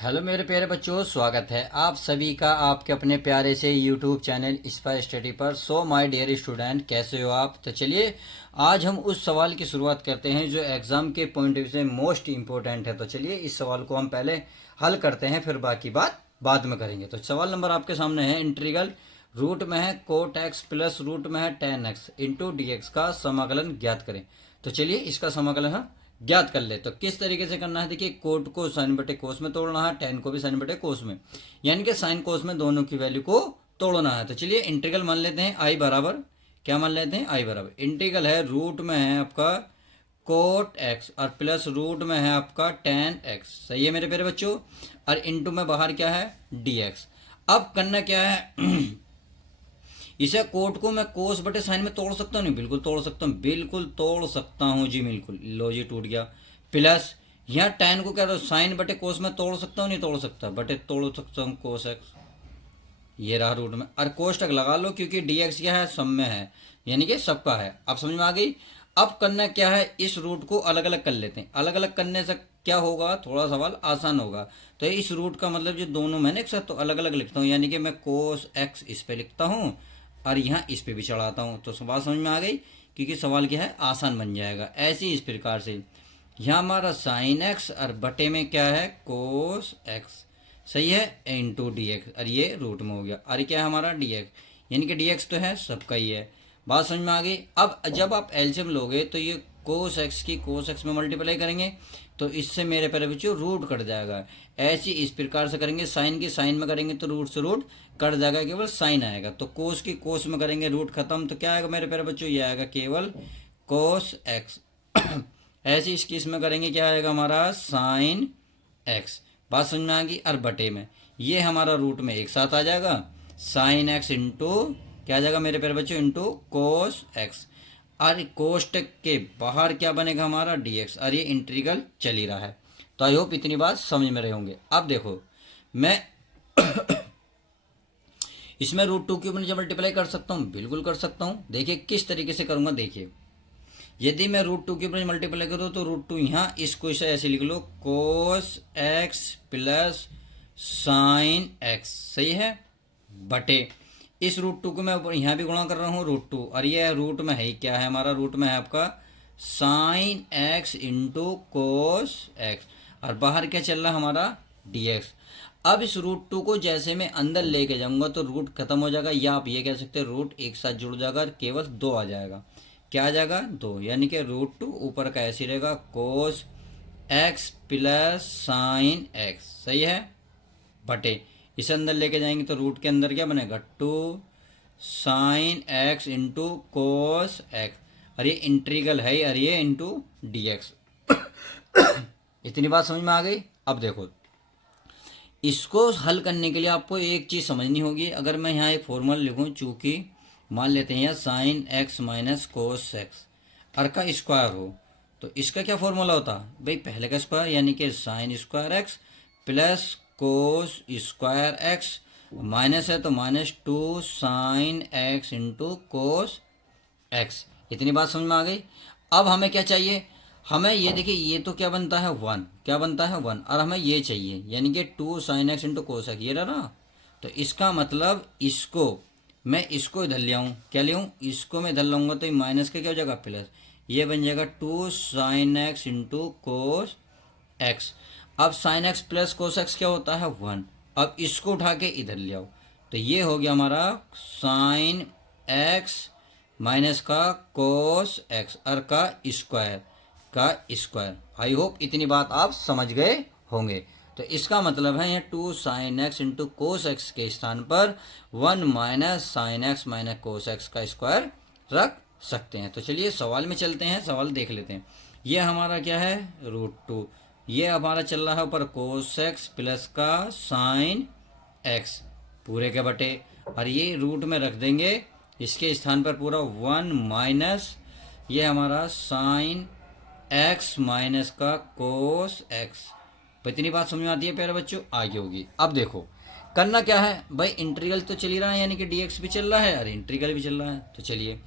Hello मेरे प्यारे बच्चों, स्वागत है आप सभी का आपके अपने प्यारे से यूट्यूब चैनल इंस्पायर स्टडी पर। सो माय डियर स्टूडेंट, कैसे हो आप? तो चलिए आज हम उस सवाल की शुरुआत करते हैं जो एग्जाम के पॉइंट ऑफ व्यू से मोस्ट इंपॉर्टेंट है। तो चलिए इस सवाल को हम पहले हल करते हैं, फिर बाकी बात बाद में करेंगे। तो सवाल नंबर आपके सामने है, इंटीग्रल रूट में है कोट एक्स प्लस रूट में है ten x into D x का समाकलन ज्ञात करें। तो चलिए इसका समाकलन हम ज्ञात कर ले। तो किस तरीके से करना है, देखिए कोट को साइन बटे कोस में तोड़ना है, टेन को भी साइन बटे कोस में, यानी कि साइन कोस में दोनों की वैल्यू को तोड़ना है। तो चलिए इंटीग्रल मान लेते हैं आई बराबर, क्या मान लेते हैं, आई बराबर इंटीग्रल है रूट में है आपका कोट एक्स और प्लस रूट में है आपका टेन एक्स। सही है मेरे प्यारे बच्चों, और इंटू में बाहर क्या है डी एक्स। अब करना क्या है इसे कोट को मैं कोस बटे साइन में तोड़ सकता हूँ, नहीं बिल्कुल तोड़ सकता हूँ, बिल्कुल तोड़ सकता हूँ जी, बिल्कुल। लो जी टूट गया। प्लस यहाँ टेन को क्या दो साइन बटे कोस में तोड़ सकता हूँ, नहीं तोड़ सकता, बटे तोड़ सकता हूँ कोस एक्स, ये रहा रूट में, और कोष्टक लगा लो क्योंकि डी एक्स क्या है सब में है, यानी कि सबका है। अब समझ में आ गई। अब करना क्या है, इस रूट को अलग अलग कर लेते हैं। अलग अलग करने से क्या होगा, थोड़ा सवाल आसान होगा। तो इस रूट का मतलब जो दोनों मैंने एक साथ तो अलग अलग लिखता हूँ, यानी कि मैं कोस एक्स इस पे लिखता हूँ और यहाँ इस पे भी चढ़ाता हूँ। तो बात समझ में आ गई, क्योंकि सवाल क्या है आसान बन जाएगा। ऐसे ही इस प्रकार से यहाँ हमारा साइन एक्स और बटे में क्या है कोस एक्स, सही है, इंटू डी एक्स, और ये रूट में हो गया, और क्या है हमारा डी एक्स, यानी कि डी एक्स तो है सबका ही है। बात समझ में आ गई। अब जब आप एलसीएम लोगे तो ये कोस एक्स की कोस एक्स में मल्टीप्लाई करेंगे तो इससे मेरे प्यारे बच्चों रूट कट जाएगा। ऐसे इस प्रकार से करेंगे, साइन की साइन में करेंगे तो रूट से रूट कट जाएगा, केवल साइन आएगा। तो कोस की कोस में करेंगे रूट खत्म, तो क्या आएगा मेरे प्यारे बच्चों, ये आएगा केवल कोस एक्स। ऐसे इसकी इसमें करेंगे, क्या आएगा हमारा साइन एक्स। बात समझ में आ गई। और बटे में ये हमारा रूट में एक साथ आ जाएगा, साइन एक्स इंटू क्या आ जाएगा मेरे प्यारे बच्चों, इंटू कोस एक्स, और कोष्टक के बाहर क्या बनेगा हमारा डी एक्स, और ये इंटीग्रल चल ही रहा है। तो आई होप इतनी बात समझ में रहे होंगे। अब देखो मैं इसमें रूट टू क्यूब जब मल्टीप्लाई कर सकता हूँ, बिल्कुल कर सकता हूँ। देखिए किस तरीके से करूंगा, देखिए यदि मैं रूट टू के ऊपर मल्टीप्लाई करूँ तो रूट टू यहाँ इसको इसे ऐसे लिख लो, cos x plus sine x, सही है, बटे इस रूट टू को मैं ऊपर यहाँ भी गुणा कर रहा हूँ रूट टू, और ये रूट में है क्या है हमारा, रूट में है आपका sign x into cos x, और बाहर क्या चल रहा है हमारा डी एक्स। अब इस रूट टू को जैसे मैं अंदर लेके जाऊंगा तो रूट खत्म हो जाएगा, या आप ये कह सकते हैं रूट एक साथ जुड़ जाएगा और केवल दो आ जाएगा। क्या आ जाएगा, दो, यानी कि रूट टू ऊपर का ऐसे रहेगा कोस एक्स प्लस साइन एक्स, सही है, बटे इसे अंदर लेके जाएंगे तो रूट के अंदर क्या बनेगा two sine x into cos x, और ये इंटीग्रल है और ये इंटू डी एक्स। इतनी बात समझ में आ गई। अब देखो इसको हल करने के लिए आपको एक चीज़ समझनी होगी। अगर मैं यहाँ एक फॉर्मूला लिखूँ, चूँकि मान लेते हैं यहाँ sign x minus cos x और का स्क्वायर हो, तो इसका क्या फॉर्मूला होता भाई, पहले का स्क्वायर यानी कि sine square x plus cos square x, minus है तो minus two sine x into cos x. इतनी बात समझ में आ गई। अब हमें क्या चाहिए, हमें ये देखिए ये तो क्या बनता है वन, क्या बनता है वन, और हमें ये चाहिए यानी कि two sine x into cos x, ये रहा ना। तो इसका मतलब इसको मैं इसको इधर ले आऊँ, क्या ले आऊँ, इसको मैं इधर लाऊंगा तो ये माइनस का क्या हो जाएगा प्लस, ये बन जाएगा two sine x into cos x. अब sine x plus cos x क्या होता है वन, अब इसको उठा के इधर ले आओ तो ये हो गया हमारा साइन एक्स माइनस का कोस एक्स और का स्क्वायर। आई होप इतनी बात आप समझ गए होंगे। तो इसका मतलब है यहाँ two sine x into cos x के स्थान पर one minus sine x minus cos x का स्क्वायर रख सकते हैं। तो चलिए सवाल में चलते हैं, सवाल देख लेते हैं। ये हमारा क्या है रूट टू, ये हमारा चल रहा है ऊपर कोस एक्स प्लस का साइन एक्स पूरे के बटे, और ये रूट में रख देंगे इसके स्थान पर पूरा वन माइनस ये हमारा साइन एक्स माइनस का कोस एक्स। इतनी बात समझ में आती है प्यारे बच्चों, आगे होगी। अब देखो करना क्या है भाई, इंटीग्रल तो चल ही रहा है यानी कि डीएक्स भी चल रहा है और इंटीग्रल भी चल रहा है। तो चलिए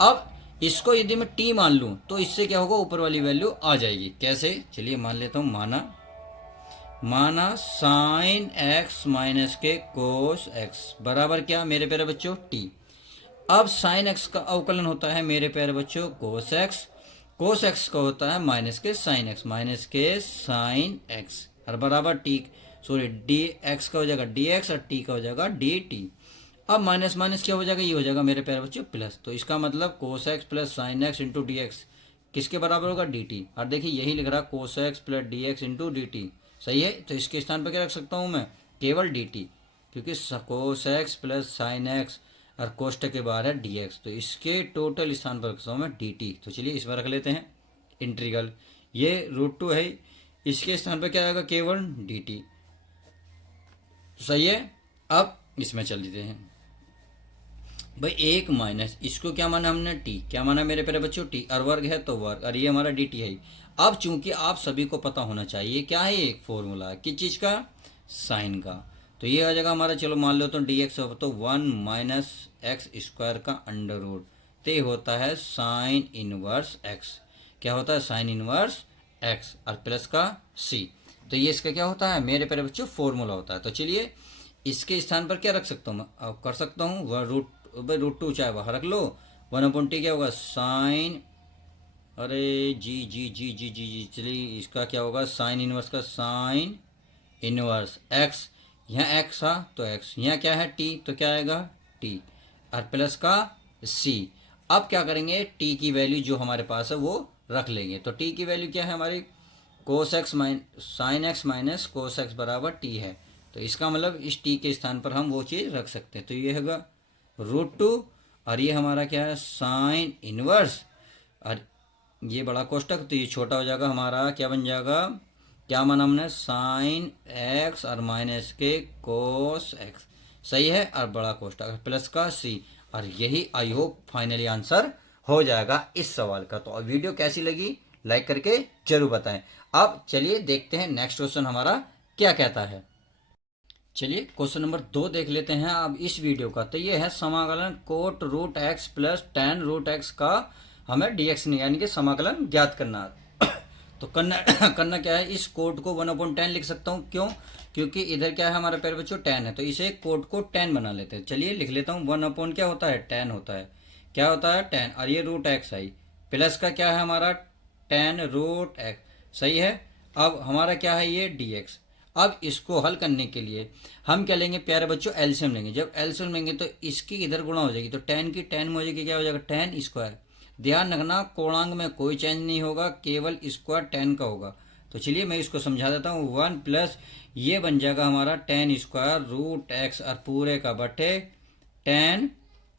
अब इसको यदि मैं टी मान लूँ तो इससे क्या होगा, ऊपर वाली वैल्यू आ जाएगी। कैसे, चलिए मान लेता हूँ, माना माना साइन एक्स माइनस के कोस एक्स बराबर क्या मेरे प्यारे बच्चों टी। अब साइन एक्स का अवकलन होता है मेरे प्यारे बच्चों कोस एक्स, कोस एक्स का होता है माइनस के साइन एक्स, माइनस के साइन एक्स और बराबर टी, सॉरी डी एक्स का हो जाएगा डी एक्स और टी का हो जाएगा डी टी। अब माइनस माइनस क्या हो जाएगा, ये हो जाएगा मेरे प्यारे बच्चों प्लस, तो इसका मतलब कोस x plus sine x into D x किसके बराबर होगा डी टी। और देखिए यही लिख रहा कोस x plus D x into d T, सही है। तो इसके स्थान पर क्या रख सकता हूँ मैं, केवल डी टी, क्योंकि कोस एक्स प्लस साइन एक्स और कोष्टक के बाहर है डी एक्स, तो इसके टोटल स्थान पर रखता हूँ मैं डी टी। तो चलिए इसमें रख लेते हैं इंटीग्रल, ये √2 है, इसके स्थान पर क्या आएगा केवल डी टी, सही है। अब इसमें चल देते हैं भाई, एक माइनस इसको क्या माना हमने टी, क्या माना मेरे प्यारे बच्चों टी, और वर्ग है तो वर्ग, और ये हमारा डी टी है। अब चूंकि आप सभी को पता होना चाहिए क्या है, एक फॉर्मूला किस चीज का, साइन का, तो ये आ जाएगा हमारा, चलो मान लो तो डी एक्स हो तो 1 माइनस एक्स स्क्वायर का अंडर रूट, तो होता है साइन इनवर्स एक्स, क्या होता है साइन इनवर्स एक्स और प्लस का सी, तो ये इसका क्या होता है मेरे प्यारे बच्चों फॉर्मूला होता है। तो चलिए इसके स्थान पर क्या रख सकता हूँ मैं, अब कर सकता हूँ √2 चाहे बाहर रख लो, 1/t क्या होगा साइन, अरे जी जी जी जी जी जी चलिए इसका क्या होगा साइन इनवर्स का साइन इनवर्स एक्स, यहाँ एक्स था तो एक्स, यहाँ क्या है टी तो क्या आएगा टी और प्लस का सी। अब क्या करेंगे, टी की वैल्यू जो हमारे पास है वो रख लेंगे, तो टी की वैल्यू क्या है हमारी cos x sign x minus cos x बराबर टी है, तो इसका मतलब इस टी के स्थान पर हम वो चीज़ रख सकते हैं, तो ये होगा √2 और ये हमारा क्या है साइन इनवर्स, और ये बड़ा कोष्टक तो ये छोटा हो जाएगा हमारा, क्या बन जाएगा, क्या माना हमने साइन एक्स और माइनस के कोस एक्स, सही है, और बड़ा कोष्टक प्लस का सी, और यही आई होप फाइनली आंसर हो जाएगा इस सवाल का। तो वीडियो कैसी लगी लाइक करके जरूर बताएं। अब चलिए देखते हैं नेक्स्ट क्वेश्चन हमारा क्या कहता है। चलिए क्वेश्चन नंबर 2 देख लेते हैं अब इस वीडियो का, तो ये है समाकलन cot root x plus ten root x का हमें डीएक्स यानी कि समाकलन ज्ञात करना तो करना क्या है, इस कोट को 1/10 लिख सकता हूँ, क्यों, क्योंकि इधर क्या है हमारे प्यारे बच्चों 10 है, तो इसे कोट को 10 बना लेते हैं। चलिए लिख लेता हूँ 1/, क्या होता है 10 होता है, क्या होता है 10, और ये रूट एक्स आई प्लस का क्या है हमारा 10 रूट एक्स, सही है। अब हमारा क्या है ये डी एक्स। अब इसको हल करने के लिए हम क्या लेंगे प्यारे बच्चों एलसीएम लेंगे, जब एलसीएम लेंगे तो इसकी इधर गुणा हो जाएगी, तो 10 की 10 में हो जाएगी, क्या हो जाएगा 10 स्क्वायर। ध्यान रखना कोणांक में कोई चेंज नहीं होगा, केवल स्क्वायर 10 का होगा। तो चलिए मैं इसको समझा देता हूँ, 1 प्लस ये बन जाएगा हमारा 10 स्क्वायर रूट एक्स और पूरे का बटे 10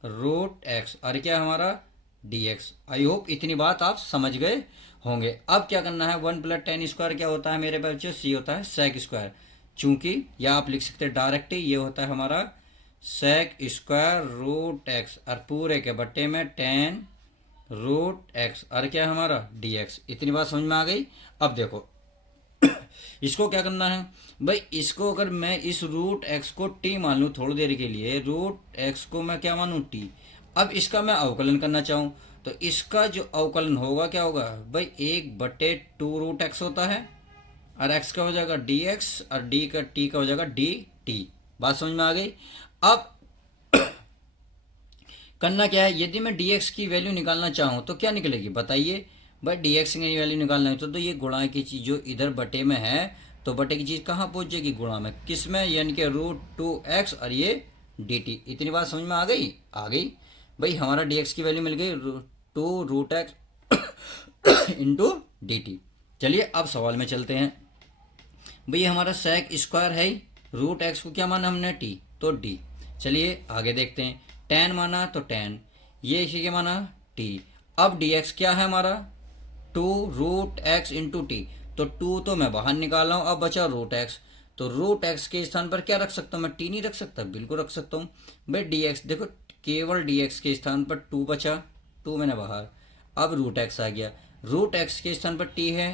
रूट एक्स और क्या हमारा डी एक्स। आई होप इतनी बात आप समझ गए होंगे। अब क्या करना है, 1 प्लस 10 स्क्वायर क्या होता है मेरे बच्चों, सी होता है सेक स्क्वायर, चूंकि या आप लिख सकते हैं डायरेक्ट ही, ये होता है हमारा सेक स्क्वायर रूट एक्स और पूरे के बट्टे में 10 रूट एक्स और क्या हमारा डी एक्स। इतनी बात समझ में आ गई। अब देखो इसको क्या करना है भाई, इसको अगर मैं इस रूट एक्स को टी मान लूँ थोड़ी देर के लिए, रूट एक्स को मैं क्या मानूँ टी, अब इसका मैं अवकलन करना चाहूँ तो इसका जो अवकलन होगा क्या होगा भाई 1/2 रूट एक्स होता है और एक्स का हो जाएगा डी एक्स और डी का टी का हो जाएगा डी टी। बात समझ में आ गई। अब करना क्या है, यदि मैं डी एक्स की वैल्यू निकालना चाहूँ तो क्या निकलेगी बताइए भाई, डी एक्स की वैल्यू निकालना है तो ये गुणा की चीज़ जो इधर बटे में है तो बटे की चीज़ कहाँ पहुँच जाएगी गुणा में, किस में, यानी कि √2x और ये डी टी। इतनी बात समझ में आ गई, आ गई भाई, हमारा डी एक्स की वैल्यू मिल गई 2 root x into d t. चलिए अब सवाल में चलते हैं भाई, हमारा सेक स्क्वायर है, रूट एक्स को क्या माना हमने टी तो डी। चलिए आगे देखते हैं, 10 माना तो 10, ये इसी के माना टी। अब डी एक्स क्या है हमारा 2 रूट एक्स इंटू टी, तो 2 तो मैं बाहर निकाल रहा हूँ, अब बचा रूट एक्स, तो रूट एक्स के स्थान पर क्या रख सकता हूँ मैं, टी नहीं रख सकता, बिल्कुल रख सकता हूँ भाई। डी एक्स देखो केवल डी एक्स के स्थान पर 2 बचा, 2 मैंने बाहर, अब रूट एक्स आ गया, रूट एक्स के स्थान पर टी है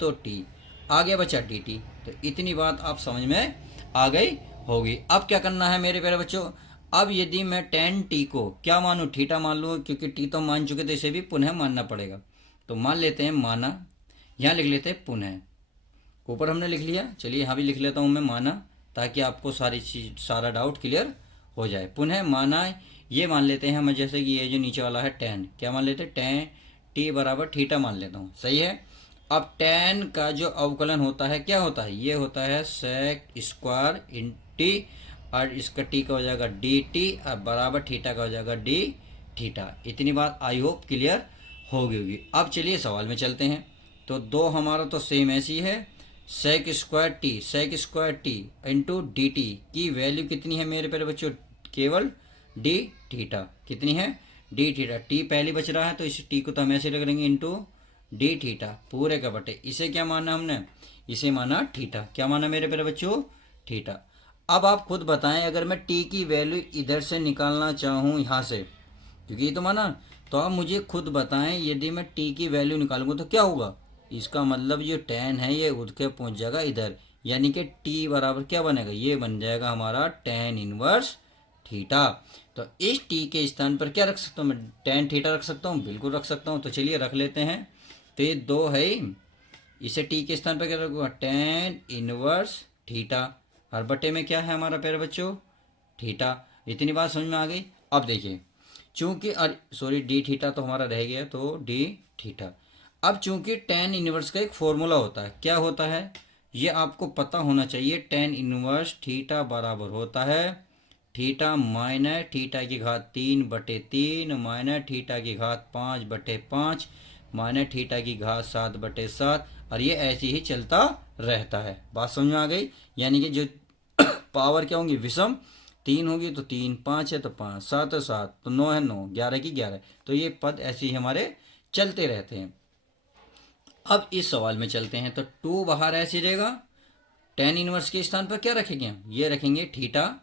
तो टी, आगे बचा डी टी। तो इतनी बात आप समझ में आ गई होगी। अब क्या करना है मेरे प्यारे बच्चों, अब यदि मैं 10t को क्या मानूँ, थीटा मान लूँ, क्योंकि टी तो मान चुके थे, इसे भी पुनः मानना पड़ेगा, तो मान लेते हैं माना, यहाँ लिख लेते हैं पुनः ऊपर हमने लिख लिया, चलिए यहाँ भी लिख लेता हूँ मैं माना, ताकि आपको सारी चीज सारा डाउट क्लियर हो जाए। पुनः माना ये मान लेते हैं हम, जैसे कि ये जो नीचे वाला है tan, क्या मान लेते हैं, tan t बराबर थीटा मान लेता हूँ, सही है। अब tan का जो अवकलन होता है क्या होता है, ये होता है sec स्क्वायर इन t, और इसका t का हो जाएगा dt, और बराबर थीटा का हो जाएगा d थीटा। इतनी बात आई होप क्लियर होगी। अब चलिए सवाल में चलते हैं। तो दो हमारा तो सेम ऐसी है, sec square t into d t की वैल्यू कितनी है मेरे प्यारे बच्चों, केवल डी थीटा। कितनी है, डी थीटा। टी पहले बच रहा है तो इस टी को तो हम ऐसे रख देंगे इंटू डी थीटा पूरे का बटे, इसे क्या माना हमने, इसे माना थीटा। क्या माना मेरे प्यारे बच्चों, थीटा। अब आप खुद बताएं, अगर मैं टी की वैल्यू इधर से निकालना चाहूँ यहाँ से, क्योंकि ये तो माना, तो आप मुझे खुद बताएं यदि मैं टी की वैल्यू निकालूंगा तो क्या होगा। इसका मतलब जो tan है ये उठ के पहुंच जाएगा इधर, यानी कि t बराबर क्या बनेगा, ये बन जाएगा हमारा tan इनवर्स थीटा। तो इस t के स्थान पर क्या रख सकता हूँ मैं, tan थीटा रख सकता हूँ, बिल्कुल रख सकता हूँ। तो चलिए रख लेते हैं। तो ये दो है, इसे t के स्थान पर क्या रखूँगा, tan इनवर्स थीटा, और बटे में क्या है हमारा प्यारे बच्चों, थीटा। इतनी बात समझ में आ गई। अब देखिए, चूंकि सॉरी डी थीटा तो हमारा रह गया, तो डी थीटा। अब चूंकि tan इनवर्स का एक फॉर्मूला होता है, क्या होता है ये आपको पता होना चाहिए। tan इनवर्स थीटा बराबर होता है थीटा माइनस थीटा की घात 3/3 माइनस थीटा की घात 5/5 माइनस थीटा की घात 7/7, और ये ऐसे ही चलता रहता है। बात समझ में आ गई। यानी कि जो पावर क्या होंगी, विषम, 3 होगी तो 3, 5 है तो 5, 7 है 7, तो 9 है 9, 11 की 11, तो ये पद ऐसे ही हमारे चलते रहते हैं। अब इस सवाल में चलते हैं। तो 2 बाहर ऐसे रहेगा, tan इनवर्स के स्थान पर क्या रखेंगे हम, ये रखेंगे थीटा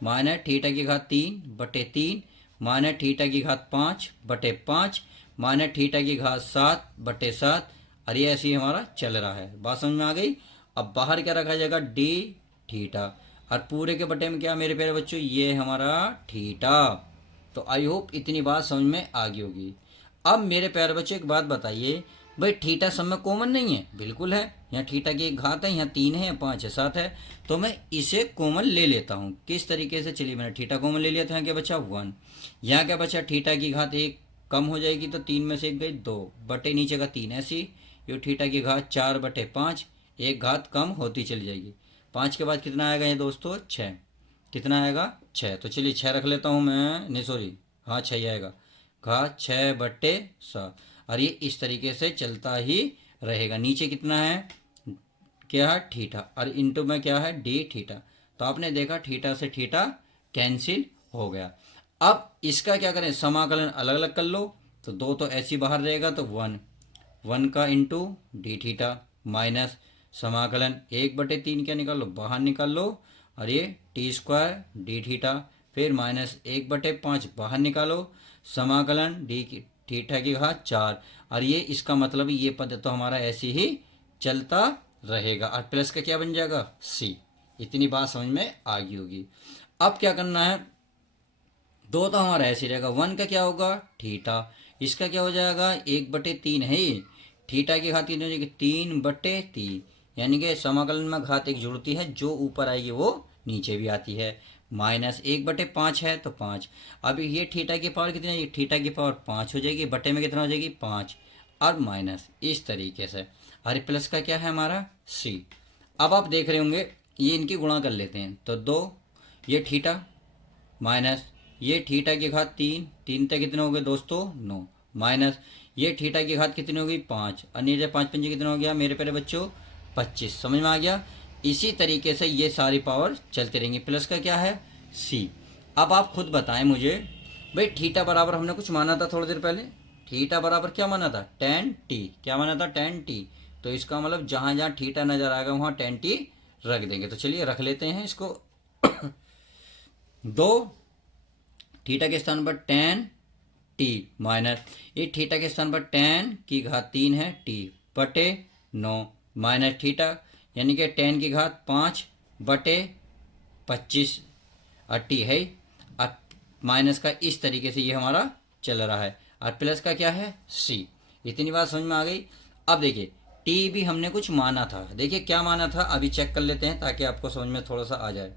माइनस थीटा की घात 3/3 माइनस थीटा की घात 5/5 माइनस थीटा की घात 7/7, और ये ऐसे ही हमारा चल रहा है। बात समझ में आ गई। अब बाहर क्या रखा जाएगा, डी थीटा, और पूरे के बटे में क्या मेरे प्यारे बच्चों, ये हमारा थीटा। तो आई होप इतनी बात समझ में आ गई होगी। अब मेरे प्यारे बच्चों एक बात बताइए, भाई थीटा सब में कॉमन नहीं है, बिल्कुल है। यहाँ थीटा की एक घात है, यहाँ 3 है, 5 है, 7 है, तो मैं इसे कॉमन ले लेता हूँ। किस तरीके से, चलिए मैंने थीटा कॉमन ले लिया था। यहाँ क्या बचा 1, यहाँ क्या बचा, थीटा की घात 1 कम हो जाएगी तो 3 में से 1 गई 2 बटे नीचे का 3, ऐसी ये थीटा की घात 4/5, एक घात कम होती चली जाएगी। 5 के बाद कितना आएगा ये दोस्तों, 6। कितना आएगा, 6। तो चलिए 6 रख लेता हूँ मैं, नहीं सॉरी, हाँ 6 ही आएगा, घात 6/7, और ये इस तरीके से चलता ही रहेगा। नीचे कितना है, क्या है, थीटा, और इंटू में क्या है, डी थीटा। तो आपने देखा थीटा से थीटा कैंसिल हो गया। अब इसका क्या करें, समाकलन अलग अलग कर लो। तो 2 तो ऐसी बाहर रहेगा, तो 1 का इंटू डी थीटा माइनस समाकलन 1/3 क्या निकाल लो, बाहर निकाल लो, और ये टी स्क्वायर डी थीटा, फिर माइनस 1/5 बाहर निकालो, समाकलन डी थीटा की घात 4, और ये इसका मतलब ये पद तो हमारा ऐसे ही चलता रहेगा, और प्लस का क्या बन जाएगा, सी। इतनी बात समझ में आ गई होगी। अब क्या करना है, 2 तो हमारा ऐसे ही रहेगा, 1 का क्या होगा, थीटा, इसका क्या हो जाएगा, 1/3 है ये, थीटा की घात कितनी हो जाएगी, 3/3, यानी कि समाकलन में घात 1 जुड़ती है, जो ऊपर आएगी वो नीचे भी आती है। माइनस 1/5 है तो 5, अब ये थीटा की पावर कितनी है, थीटा की पावर 5 हो जाएगी, बटे में कितना हो जाएगी 5, और माइनस इस तरीके से, और प्लस का क्या है हमारा सी। अब आप देख रहे होंगे ये इनकी गुणा कर लेते हैं। तो 2 ये थीटा माइनस ये थीटा की घात 3 तक कितने हो गए दोस्तों, 9, माइनस ये थीटा की घात कितनी हो गई 5, और नीचे 5×5 कितना हो गया मेरे प्यारे बच्चों, 25। समझ में आ गया। इसी तरीके से ये सारी पावर चलते रहेंगे। प्लस का क्या है, सी। अब आप खुद बताएं मुझे, भाई थीटा बराबर हमने कुछ माना था थोड़ी देर पहले, थीटा बराबर क्या माना था, tan t, क्या माना था, tan t। तो इसका मतलब जहां जहां थीटा नजर आएगा वहां tan t रख देंगे। तो चलिए रख लेते हैं इसको। 2 थीटा के स्थान पर tan t माइनस ये थीटा के स्थान पर tan की घात 3 है t बटे 9 माइनस थीटा, यानी कि tan की घात 5/25 और t है, और माइनस का इस तरीके से ये हमारा चल रहा है, और प्लस का क्या है, c। इतनी बात समझ में आ गई। अब देखिए t टी भी हमने कुछ माना था, देखिए क्या माना था अभी चेक कर लेते हैं ताकि आपको समझ में थोड़ा सा आ जाए।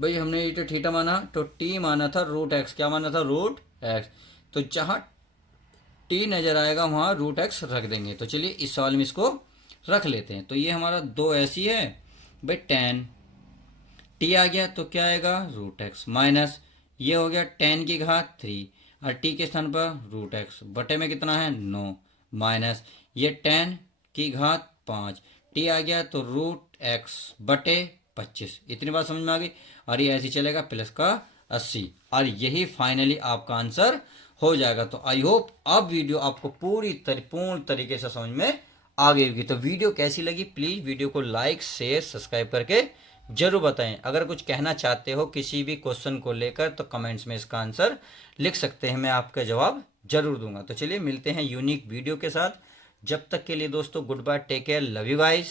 भाई हमने ये तो थीटा माना, तो टी माना था रूट एक्स, क्या माना था रूट एक्स, तो जहाँ टी नजर आएगा वहाँ रूट एक्स रख देंगे। तो चलिए इस सवाल में इसको रख लेते हैं। तो ये हमारा 2 ऐसी है भाई, टेन टी आ गया तो क्या आएगा रूट एक्स, माइनस ये हो गया टेन की घात 3 और टी के स्थान पर रूट एक्स, बटे में कितना है 9, माइनस ये टेन की घात 5, टी आ गया तो रूट एक्स बटे 25। इतनी बात समझ में आ गई। और ये ऐसे चलेगा प्लस का 80, और यही फाइनली आपका आंसर हो जाएगा। तो आई होप अब वीडियो आपको पूर्ण तरीके से समझ में आ गई होगी। तो वीडियो कैसी लगी प्लीज वीडियो को लाइक शेयर सब्सक्राइब करके जरूर बताएं। अगर कुछ कहना चाहते हो किसी भी क्वेश्चन को लेकर तो कमेंट्स में इसका आंसर लिख सकते हैं, मैं आपका जवाब जरूर दूंगा। तो चलिए मिलते हैं यूनिक वीडियो के साथ, जब तक के लिए दोस्तों good bye, take care, love you guys.